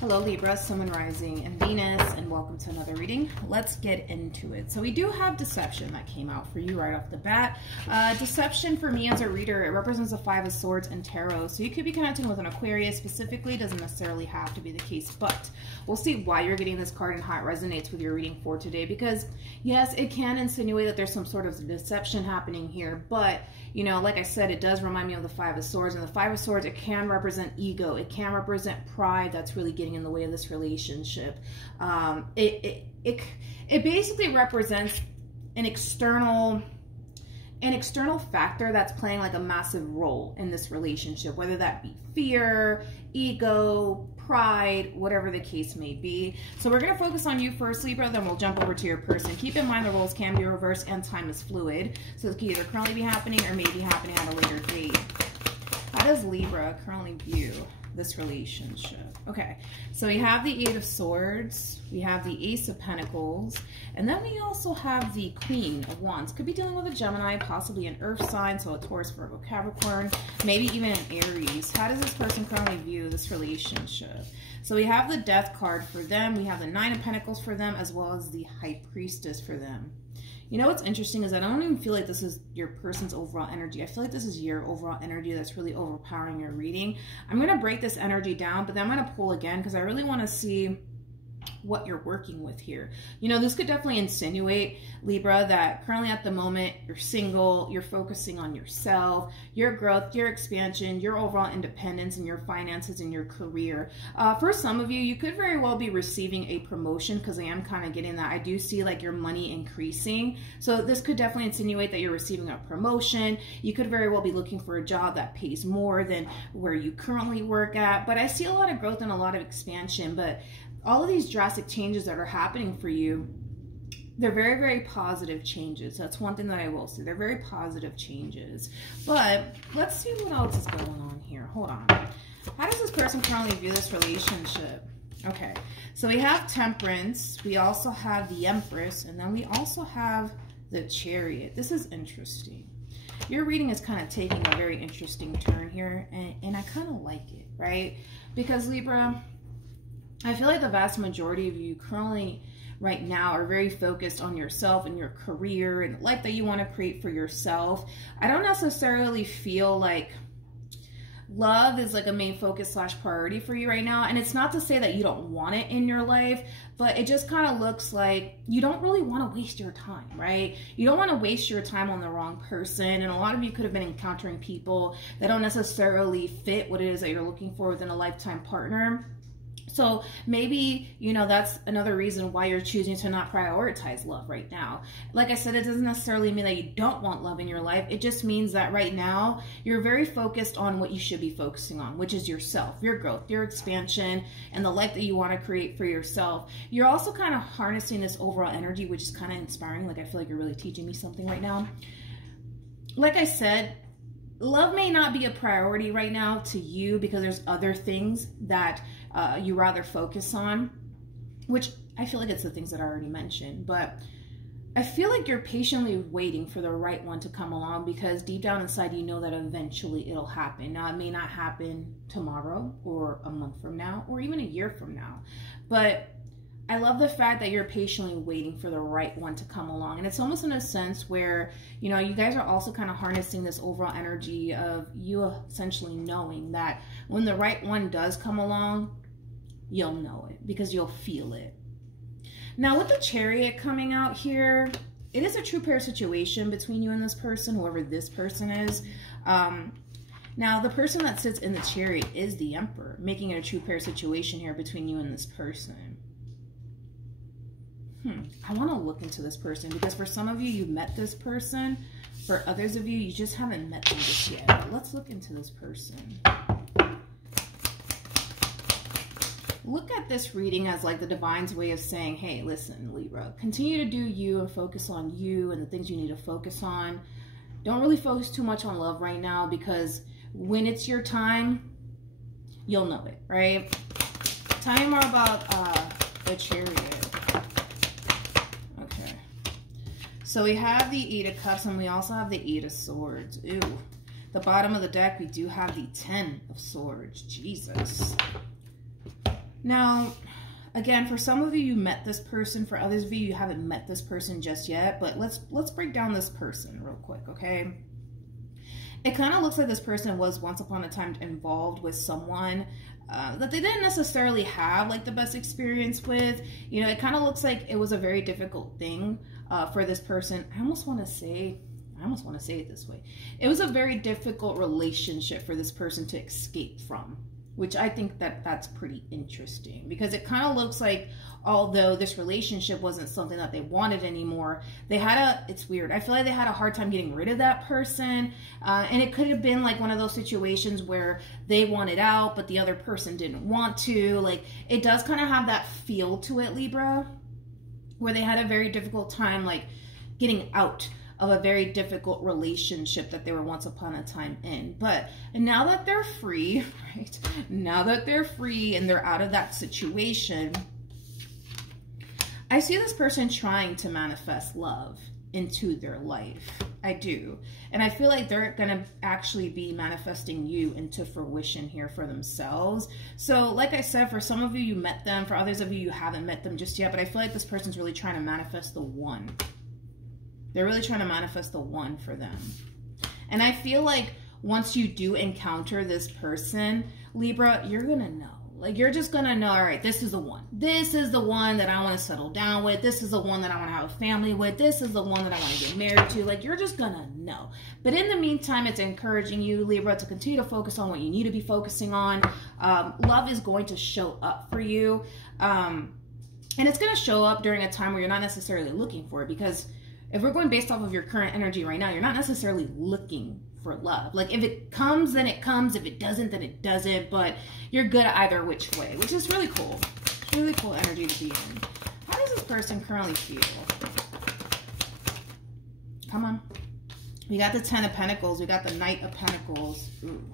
Hello Libra, Sun, Moon, Rising, and Venus, and welcome to another reading. Let's get into it. So we do have deception that came out for you right off the bat. Deception for me as a reader, it represents the Five of Swords and Tarot. So you could be connecting with an Aquarius specifically, doesn't necessarily have to be the case, but we'll see why you're getting this card and how it resonates with your reading for today. Because yes, it can insinuate that there's some sort of deception happening here, but you know, like I said, it does remind me of the Five of Swords, and the Five of Swords, it can represent ego. It can represent pride that's really getting in the way of this relationship. It basically represents an external factor that's playing like a massive role in this relationship, whether that be fear, ego, pride, whatever the case may be. So we're going to focus on you first, Libra, then we'll jump over to your person. Keep in mind the roles can be reversed and time is fluid. So it can either currently be happening or may be happening at a later date. How does Libra currently view this relationship? Okay, so we have the Eight of Swords, we have the Ace of Pentacles, and then we also have the Queen of Wands. Could be dealing with a Gemini, possibly an Earth sign, so a Taurus, Virgo, Capricorn, maybe even an Aries. How does this person currently view this relationship? So we have the Death card for them, we have the Nine of Pentacles for them, as well as the High Priestess for them. You know what's interesting is I don't even feel like this is your person's overall energy. I feel like this is your overall energy that's really overpowering your reading. I'm going to break this energy down, but then I'm going to pull again because I really want to see what you're working with here. You know, this could definitely insinuate, Libra, that currently at the moment you're single, you're focusing on yourself, your growth, your expansion, your overall independence, and your finances and your career. For some of you, you could very well be receiving a promotion, because I am kind of getting that. I do see like your money increasing. So this could definitely insinuate that you're receiving a promotion. You could very well be looking for a job that pays more than where you currently work at. But I see a lot of growth and a lot of expansion. But all of these drastic changes that are happening for you, they're very, very positive changes. That's one thing that I will say. They're very positive changes. But let's see what else is going on here. Hold on. How does this person currently view this relationship? Okay, so we have Temperance. We also have the Empress. And then we also have the Chariot. This is interesting. Your reading is kind of taking a very interesting turn here. And I kind of like it, right? Because Libra, I feel like the vast majority of you currently right now are very focused on yourself and your career and the life that you want to create for yourself. I don't necessarily feel like love is like a main focus / priority for you right now. And it's not to say that you don't want it in your life, but it just kind of looks like you don't really want to waste your time, right? You don't want to waste your time on the wrong person. And a lot of you could have been encountering people that don't necessarily fit what it is that you're looking for within a lifetime partner. So maybe, you know, that's another reason why you're choosing to not prioritize love right now. Like I said, it doesn't necessarily mean that you don't want love in your life. It just means that right now you're very focused on what you should be focusing on, which is yourself, your growth, your expansion, and the life that you want to create for yourself. You're also kind of harnessing this overall energy, which is kind of inspiring. Like, I feel like you're really teaching me something right now. Like I said, love may not be a priority right now to you because there's other things that you rather focus on, which I feel like it's the things that I already mentioned. But I feel like you're patiently waiting for the right one to come along, because deep down inside you know that eventually it'll happen. Now, it may not happen tomorrow or a month from now or even a year from now, but I love the fact that you're patiently waiting for the right one to come along. And it's almost in a sense where, you know, you guys are also kind of harnessing this overall energy of you essentially knowing that when the right one does come along, you'll know it because you'll feel it. Now, with the Chariot coming out here, it is a true pair situation between you and this person, whoever this person is. Now, the person that sits in the Chariot is the Emperor, making it a true pair situation here between you and this person. I want to look into this person, because for some of you, you met this person. For others of you, you just haven't met them just yet. But let's look into this person. Look at this reading as like the divine's way of saying, hey, listen, Libra, continue to do you and focus on you and the things you need to focus on. Don't really focus too much on love right now, because when it's your time, you'll know it, right? Tell me more about the Chariot. Okay. So we have the Eight of Cups, and we also have the Eight of Swords. Ooh. The bottom of the deck, we do have the 10 of Swords. Jesus. Now, again, for some of you, you met this person. For others of you, you haven't met this person just yet. But let's break down this person real quick, okay? It kind of looks like this person was once upon a time involved with someone that they didn't necessarily have like the best experience with. You know, it kind of looks like it was a very difficult thing for this person. I almost want to say it this way. It was a very difficult relationship for this person to escape from, which I think that's pretty interesting, because it kind of looks like, although this relationship wasn't something that they wanted anymore, it's weird. I feel like they had a hard time getting rid of that person. And it could have been like one of those situations where they wanted out, but the other person didn't want to. Like, it does kind of have that feel to it, Libra, where they had a very difficult time, like, getting out of a very difficult relationship that they were once upon a time in. And now that they're free, right? Now that they're free and they're out of that situation, I see this person trying to manifest love into their life. I do. And I feel like they're going to actually be manifesting you into fruition here for themselves. So like I said, for some of you, you met them. For others of you, you haven't met them just yet. But I feel like this person's really trying to manifest the one. They're really trying to manifest the one for them. And I feel like once you do encounter this person, Libra, you're going to know. Like, you're just going to know, all right, this is the one. This is the one that I want to settle down with. This is the one that I want to have a family with. This is the one that I want to get married to. Like, you're just going to know. But in the meantime, it's encouraging you, Libra, to continue to focus on what you need to be focusing on. Love is going to show up for you. And it's going to show up during a time where you're not necessarily looking for it, because if we're going based off of your current energy right now, you're not necessarily looking for love. Like, if it comes, then it comes. If it doesn't, then it doesn't. But you're good either which way, which is really cool. It's really cool energy to be in. How does this person currently feel? Come on. We got the 10 of Pentacles. We got the Knight of Pentacles. Ooh.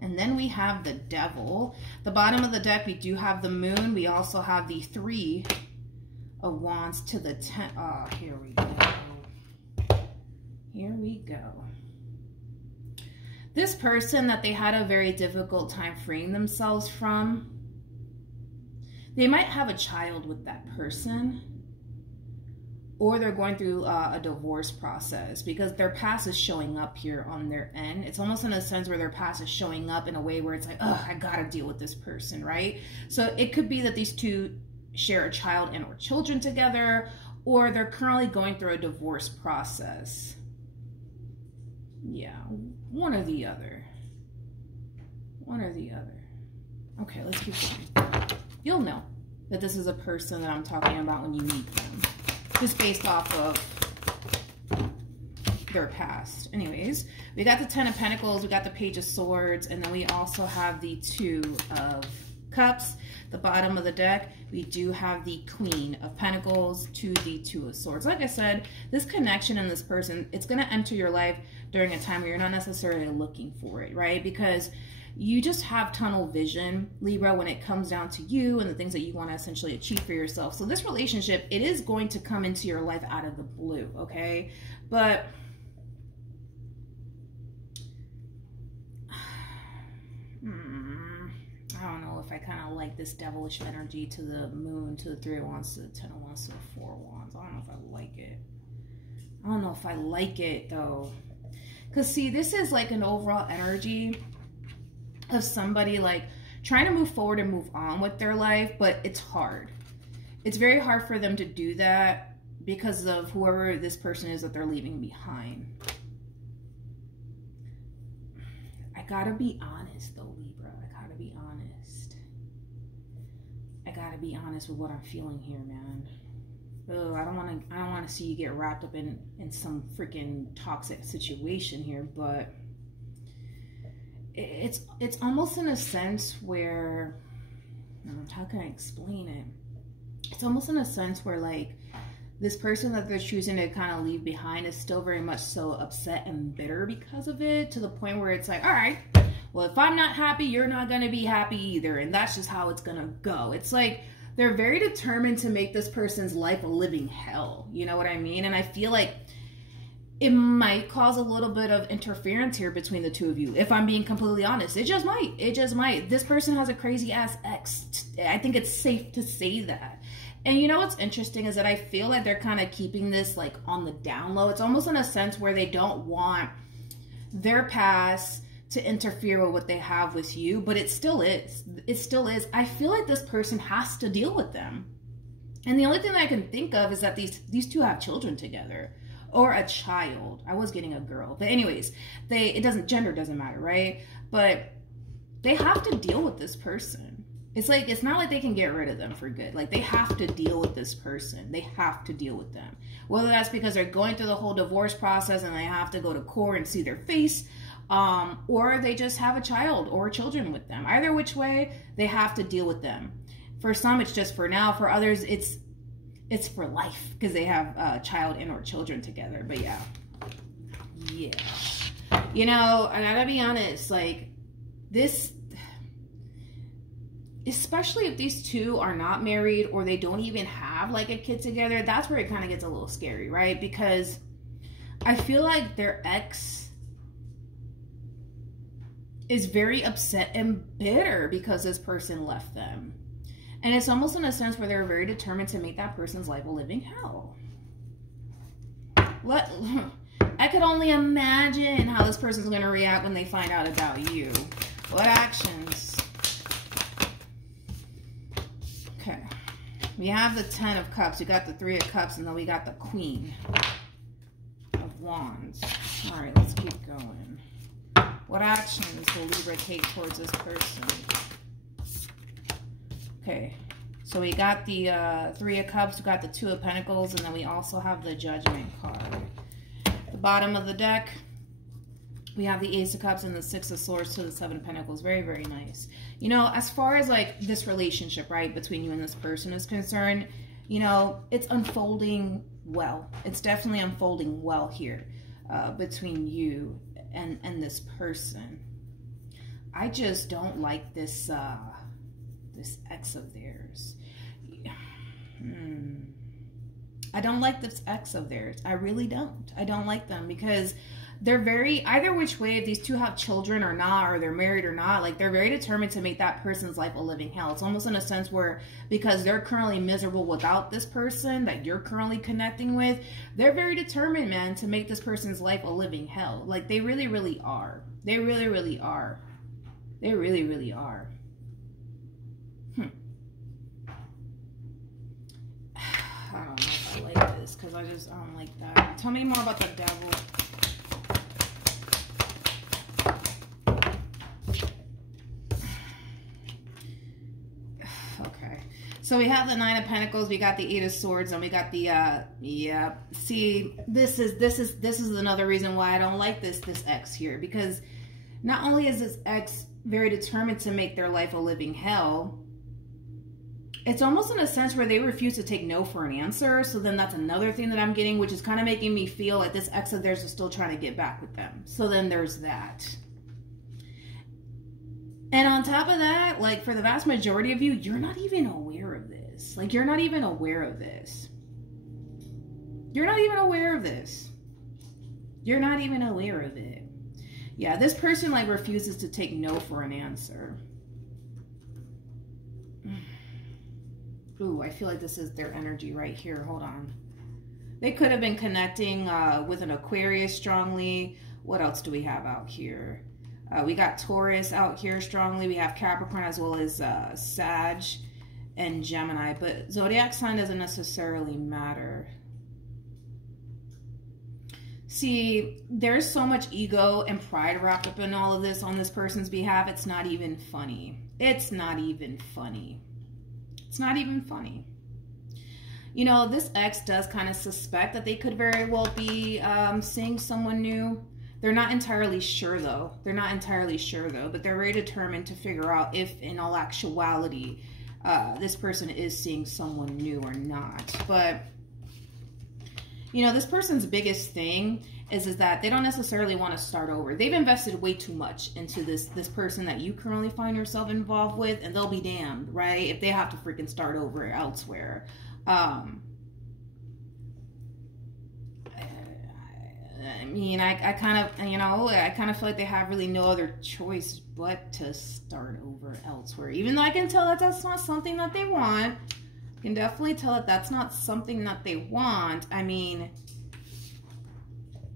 And then we have the Devil. The bottom of the deck, we do have the Moon. We also have the 3 of Wands to the 10. Oh, here we go. Here we go. This person that they had a very difficult time freeing themselves from, they might have a child with that person, or they're going through a divorce process, because their past is showing up here on their end. It's almost in a sense where their past is showing up in a way where it's like, oh, I gotta deal with this person, right? So it could be that these two share a child and or children together, or they're currently going through a divorce process. Yeah, one or the other. One or the other. Okay, let's keep going. You'll know that this is a person that I'm talking about when you meet them, just based off of their past. Anyways, we got the 10 of Pentacles, we got the Page of Swords, and then we also have the 2 of Cups. The bottom of the deck, we do have the Queen of Pentacles to the 2 of Swords. Like I said, this connection in this person, it's going to enter your life during a time where you're not necessarily looking for it, right? Because you just have tunnel vision, Libra, when it comes down to you and the things that you want to essentially achieve for yourself. So this relationship, it is going to come into your life out of the blue, okay? But I don't know if I kind of like this devilish energy to the Moon, to the 3 of Wands, to the 10 of Wands, to the 4 of Wands. I don't know if I like it. I don't know if I like it, though. Because, see, this is like an overall energy of somebody, like, trying to move forward and move on with their life, but it's hard. It's very hard for them to do that because of whoever this person is that they're leaving behind. I gotta be honest, though, Libra. I gotta be honest. I gotta be honest with what I'm feeling here, man. Oh, I don't want to see you get wrapped up in some freaking toxic situation here, but it's almost in a sense where, how can I explain it? It's almost in a sense where, like, this person that they're choosing to kind of leave behind is still very much so upset and bitter because of it, to the point where it's like, all right, well, if I'm not happy, you're not going to be happy either, and that's just how it's going to go. It's like they're very determined to make this person's life a living hell. You know what I mean? And I feel like it might cause a little bit of interference here between the two of you. If I'm being completely honest, it just might. It just might. This person has a crazy ass ex. I think it's safe to say that. And you know what's interesting is that I feel like they're kind of keeping this like on the down low. It's almost in a sense where they don't want their past to interfere with what they have with you, but it still is. It still is. I feel like this person has to deal with them. And the only thing that I can think of is that these two have children together, or a child. I was getting a girl, but anyways, gender doesn't matter, right? But they have to deal with this person. It's like, it's not like they can get rid of them for good. Like, they have to deal with this person. They have to deal with them. Whether that's because they're going through the whole divorce process and they have to go to court and see their face, or they just have a child or children with them. Either which way, they have to deal with them. For some, it's just for now. For others, it's for life because they have a child and or children together. But yeah. You know, I gotta be honest, like this, especially if these two are not married or they don't even have like a kid together, that's where it kind of gets a little scary, right? Because I feel like their ex is very upset and bitter because this person left them. And it's almost in a sense where they're very determined to make that person's life a living hell. I could only imagine how this person's going to react when they find out about you. What actions? Okay. We have the 10 of Cups. We got the 3 of Cups, and then we got the Queen of Wands. All right, let's keep going. What actions will Libra take towards this person? Okay, so we got the 3 of Cups, we got the 2 of Pentacles, and then we also have the Judgment card. The bottom of the deck, we have the Ace of Cups and the 6 of Swords to the 7 of Pentacles. Very, very nice. You know, as far as like this relationship, right, between you and this person is concerned, you know, it's unfolding well. It's definitely unfolding well here between you and this person. I just don't like this this ex of theirs. I don't like this ex of theirs. I really don't. I don't like them because they're very, either which way, if these two have children or not, or they're married or not, like they're very determined to make that person's life a living hell. It's almost in a sense where, because they're currently miserable without this person that you're currently connecting with, they're very determined, man, to make this person's life a living hell. Like they really, really are. They really, really are. They really, really are. I don't know if I like this because I don't like that. Tell me more about the Devil. Okay, so we have the 9 of Pentacles, we got the 8 of Swords, and we got the yeah. See, this is another reason why I don't like this ex here, because not only is this ex very determined to make their life a living hell, it's almost in a sense where they refuse to take no for an answer. So then that's another thing that I'm getting, which is kind of making me feel like this ex of theirs is still trying to get back with them. So then there's that. And on top of that, like for the vast majority of you, you're not even aware of this. Like you're not even aware of this. You're not even aware of this. You're not even aware of it. Yeah, this person like refuses to take no for an answer. Ooh, I feel like this is their energy right here. Hold on. They could have been connecting with an Aquarius strongly. What else do we have out here? We got Taurus out here strongly. We have Capricorn as well as Sag and Gemini. But zodiac sign doesn't necessarily matter. See, there's so much ego and pride wrapped up in all of this on this person's behalf. It's not even funny. It's not even funny. It's not even funny. You know, this ex does kind of suspect that they could very well be seeing someone new. They're not entirely sure, though. They're not entirely sure, though. But they're very determined to figure out if, in all actuality, this person is seeing someone new or not. But, you know, this person's biggest thing is that they don't necessarily want to start over. They've invested way too much into this person that you currently find yourself involved with, and they'll be damned, right, if they have to freaking start over elsewhere. I mean, I kind of, you know, I kind of feel like they have really no other choice but to start over elsewhere. Even though I can tell that that's not something that they want. I can definitely tell that that's not something that they want. I mean,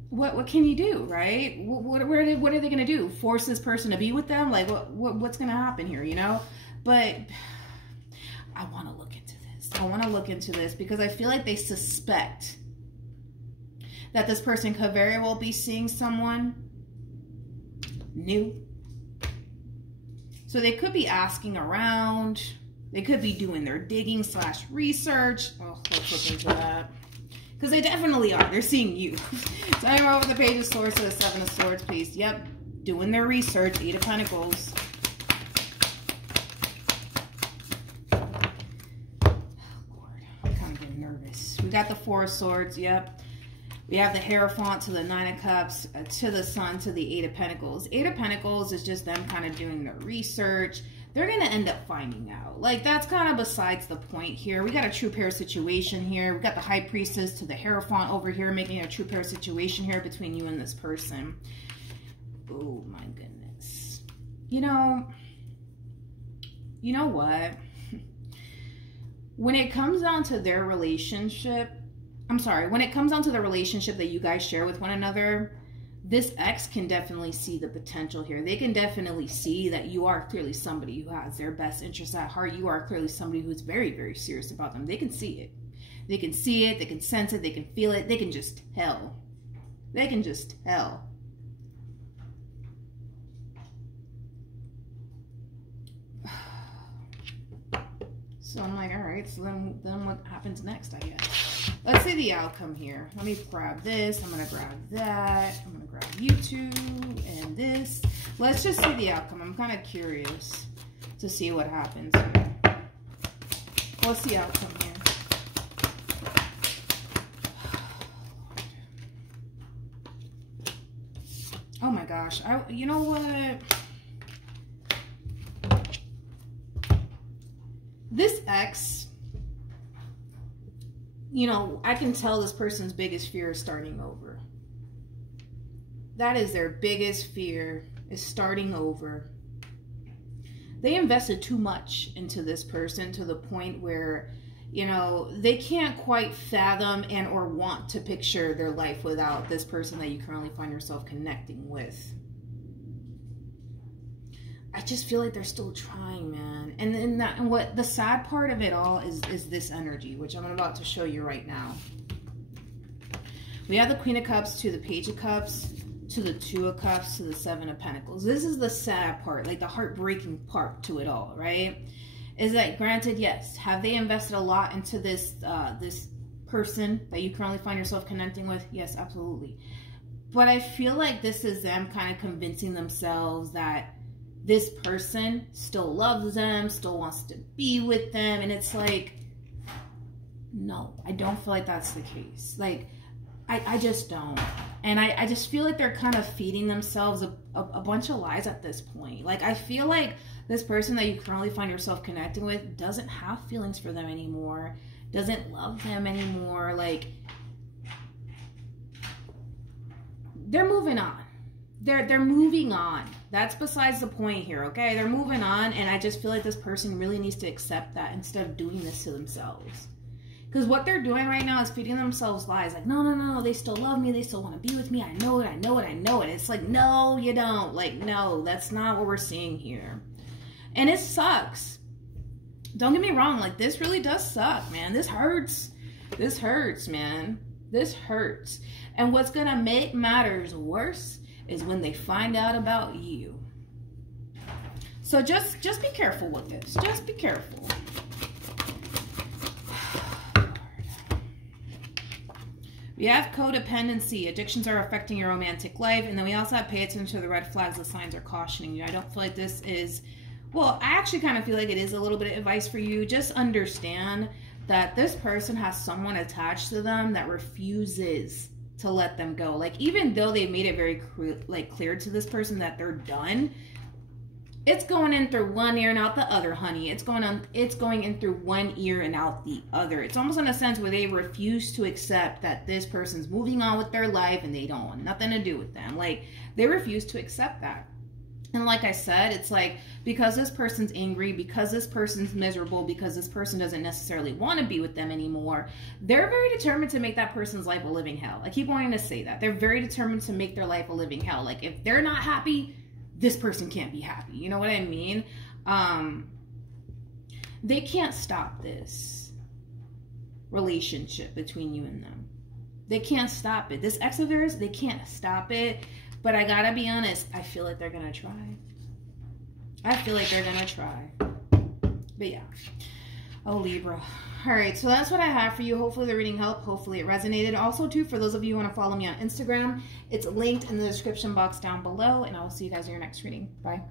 what can you do, right? What are they going to do? Force this person to be with them? Like, what's going to happen here, you know? But I want to look into this. I want to look into this because I feel like they suspect that this person could very well be seeing someone new. So they could be asking around. They could be doing their digging / research. Oh, let's look into that. Because they definitely are. They're seeing you. So I'm over the Page of Swords to the Seven of Swords piece. Yep. Doing their research. 8 of Pentacles. Oh, Lord. I'm kind of getting nervous. We got the 4 of Swords. Yep. We have the Hierophant to the 9 of Cups, to the Sun, to the 8 of Pentacles. 8 of Pentacles is just them kind of doing their research. They're going to end up finding out. Like, that's kind of besides the point here. We got a true pair situation here. We got the High Priestess to the Hierophant over here, making a true pair situation here between you and this person. Oh, my goodness. You know what? When it comes down to their relationship, when it comes down to the relationship that you guys share with one another, this ex can definitely see the potential here. They can definitely see that you are clearly somebody who has their best interests at heart. You are clearly somebody who's very, very serious about them. They can see it. They can see it. They can sense it. They can feel it. They can just tell. They can just tell. So I'm like, all right, so then what happens next, I guess? Let's see the outcome here. Let me grab this. I'm going to grab that. I'm going to grab you two and this. Let's just see the outcome. I'm kind of curious to see what happens here. What's the outcome here? Oh my gosh. You know what? This ex, you know, I can tell this person's biggest fear is starting over. That is their biggest fear, is starting over. They invested too much into this person to the point where, you know, they can't quite fathom and or want to picture their life without this person that you currently find yourself connecting with. I just feel like they're still trying, man. And what the sad part of it all is this energy, which I'm about to show you right now. We have the Queen of Cups to the Page of Cups, to the 2 of Cups, to the 7 of Pentacles. This is the sad part, like the heartbreaking part to it all, right? Is that, granted, yes, have they invested a lot into this this person that you currently find yourself connecting with? Yes, absolutely. But I feel like this is them kind of convincing themselves that this person still loves them, still wants to be with them. And it's like, no, I don't feel like that's the case. Like, I just don't. And I just feel like they're kind of feeding themselves a bunch of lies at this point. Like, I feel like this person that you currently find yourself connecting with doesn't have feelings for them anymore, doesn't love them anymore. Like, they're moving on. They're moving on. That's besides the point here, okay? They're moving on, and I just feel like this person really needs to accept that instead of doing this to themselves. Because what they're doing right now is feeding themselves lies. Like, no, they still love me. They still want to be with me. I know it, I know it, I know it. It's like, no, you don't. Like, no, that's not what we're seeing here. And it sucks. Don't get me wrong. Like, this really does suck, man. This hurts. This hurts, man. This hurts. And what's going to make matters worse is when they find out about you. So just be careful with this. Just be careful. We have codependency. Addictions are affecting your romantic life. And then we also have pay attention to the red flags. The signs are cautioning you. I don't feel like this is, well, I actually kind of feel like it is a little bit of advice for you. Just understand that this person has someone attached to them that refuses to let them go. Like, even though they made it very clear to this person that they're done, It's going in through one ear and out the other, honey. It's going in through one ear and out the other. It's almost in a sense where they refuse to accept that this person's moving on with their life and they don't want nothing to do with them. Like, they refuse to accept that. And like I said, it's like, because this person's angry, because this person's miserable, because this person doesn't necessarily want to be with them anymore, they're very determined to make that person's life a living hell. I keep wanting to say that. They're very determined to make their life a living hell. Like, if they're not happy, this person can't be happy. You know what I mean? They can't stop this relationship between you and them. They can't stop it. This ex of theirs, they can't stop it. But I gotta be honest, I feel like they're gonna try. I feel like they're gonna try. But yeah. Oh, Libra. All right, so that's what I have for you. Hopefully the reading helped. Hopefully it resonated. Also, too, for those of you who want to follow me on Instagram, it's linked in the description box down below. And I will see you guys in your next reading. Bye.